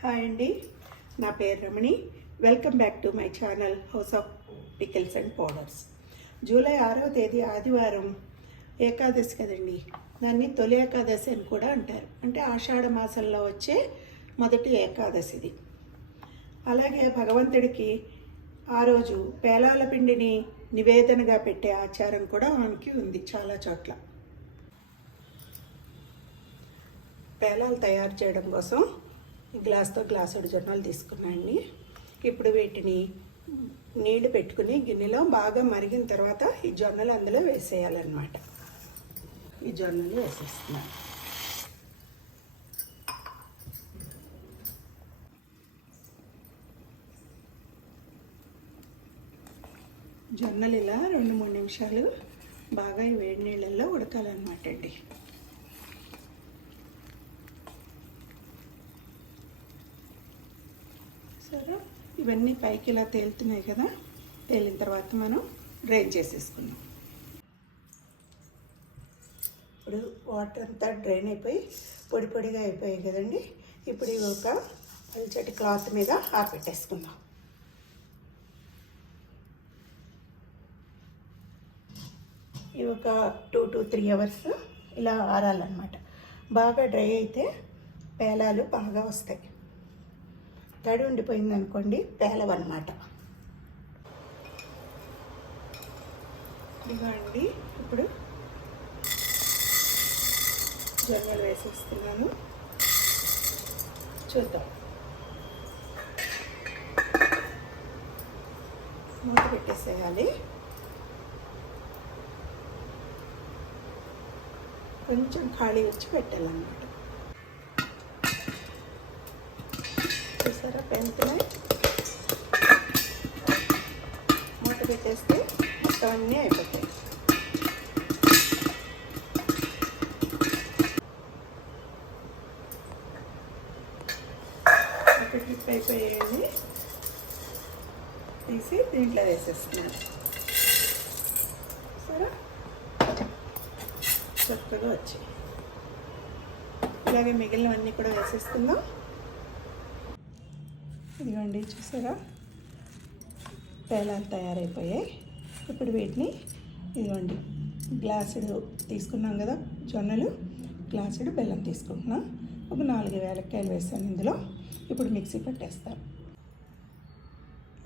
Hi అండి, నా పేరు Ramani. Welcome back to my channel house of pickles and powders. July 6వ తేదీ ఆదివారం ఏకాదశి కదండి. దాన్ని తొలి ఏకాదశి అని కూడా అంటారు. అంటే ఆషాఢ మాసంలో వచ్చే మొదటి ఏకాదశిది. అలాగే భగవంతుడికి ఆ రోజు పేలాల పిండిని నివేదనగా పెట్టే ఆచారం కూడా మనకి ఉంది చాలా చోట్ల. పేలాలు తయారు చేయడం కోసం గ్లాసుతో గ్లాసుడు జొన్నలు తీసుకున్నాండి. ఇప్పుడు వీటిని నీళ్లు పెట్టుకుని గిన్నెలో బాగా మరిగిన తర్వాత ఈ జొన్నలు అందులో వేసేయాలన్నమాట. ఈ జొన్నలు వేసేస్తున్నాను. జొన్నలు ఇలా 2-3 నిమిషాలు బాగా వేడి నీళ్ళల్లో ఉడకాలన్నమాట అండి. సరే, ఇవన్నీ పైకి ఇలా తేలుతున్నాయి కదా. తేలిన తర్వాత మనం డ్రైన్ చేసేసుకున్నాం. ఇప్పుడు వాటర్ అంతా డ్రైన్ అయిపోయి పొడి పొడిగా అయిపోయాయి కదండి. ఇప్పుడు ఇవి ఒక పల్చటి క్లాత్ మీద ఆరబెట్టేసుకుందాం. ఇవి ఒక 2 to 3 అవర్స్ ఇలా ఆరాలన్నమాట. బాగా డ్రై అయితే పేలాలు బాగా వస్తాయి. తడి ఉండిపోయింది అనుకోండి, పేలవన్నమాట. ఇదిగోండి, ఇప్పుడు జొన్నలు వేసేస్తున్నాను. చూద్దాం. మూత పెట్టేసేయాలి. కొంచెం ఖాళీ వచ్చి పెట్టాలన్నమాట. చూసారా, పెంతున్నాయి. మూత పెట్టేస్తే మొత్తం అన్నీ అయిపోతాయి. ఒక ట్రిప్ అయిపోయాయండి. తీసి దీంట్లో వేసేస్తున్నాను. సరే, చక్కగా వచ్చాయి. ఇలాగే మిగిలినవన్నీ కూడా వేసేసుకుందాం. ఇదిగోండి, చూసారా, పేలాలు తయారైపోయాయి. ఇప్పుడు వీటిని ఇదిగోండి, గ్లాసుడు తీసుకున్నాం కదా జొన్నలు, గ్లాసుడు బెల్లం తీసుకుంటున్నాం. ఒక 4 ఏలక్కాయలు వేసాను ఇందులో. ఇప్పుడు మిక్సీ పెట్టేస్తాను.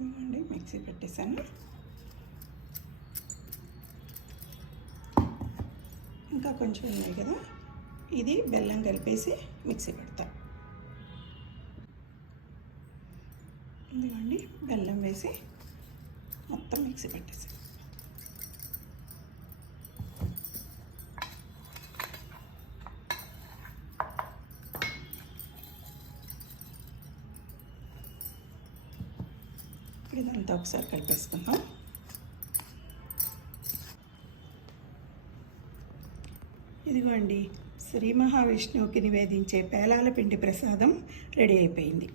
ఇదిగోండి, మిక్సీ పెట్టేసాను. ఇంకా కొంచెం ఉన్నాయి కదా, ఇది బెల్లం కలిపేసి మిక్సీ పెడతాను. ఇదిగోండి, బెల్లం వేసి మొత్తం మిక్సీ పెట్టేసి ఇదంతా ఒకసారి కలిపేసుకుందాం. ఇదిగోండి, శ్రీ మహావిష్ణువుకి నివేదించే పేలాల పిండి ప్రసాదం రెడీ అయిపోయింది.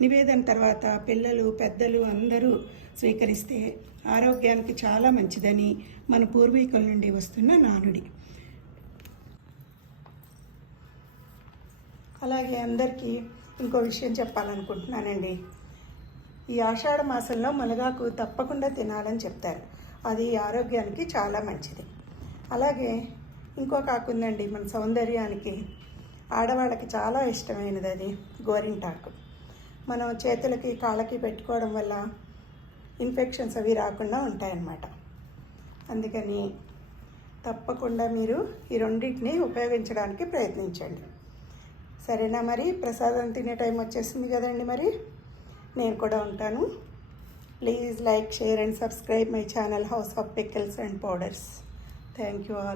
నివేదన తర్వాత పిల్లలు పెద్దలు అందరూ స్వీకరిస్తే ఆరోగ్యానికి చాలా మంచిదని మన పూర్వీకుల నుండి వస్తున్న నానుడి. అలాగే అందరికీ ఇంకో విషయం చెప్పాలనుకుంటున్నానండి. ఈ ఆషాఢ మాసంలో మునగాకు తప్పకుండా తినాలని చెప్తారు. అది ఆరోగ్యానికి చాలా మంచిది. అలాగే ఇంకొక ఆకు ఉందండి, మన సౌందర్యానికి ఆడవాళ్ళకి చాలా ఇష్టమైనది. అది గోరింటాకు. మనం చేతులకి కాళ్ళకి పెట్టుకోవడం వల్ల ఇన్ఫెక్షన్స్ అవి రాకుండా ఉంటాయన్నమాట. అందుకని తప్పకుండా మీరు ఈ రెండింటిని ఉపయోగించడానికి ప్రయత్నించండి. సరేనా? మరి ప్రసాదం తినే టైం వచ్చేసింది కదండి. మరి నేను కూడా ఉంటాను. Please like, share and subscribe my channel house of pickles and powders. Thank you all.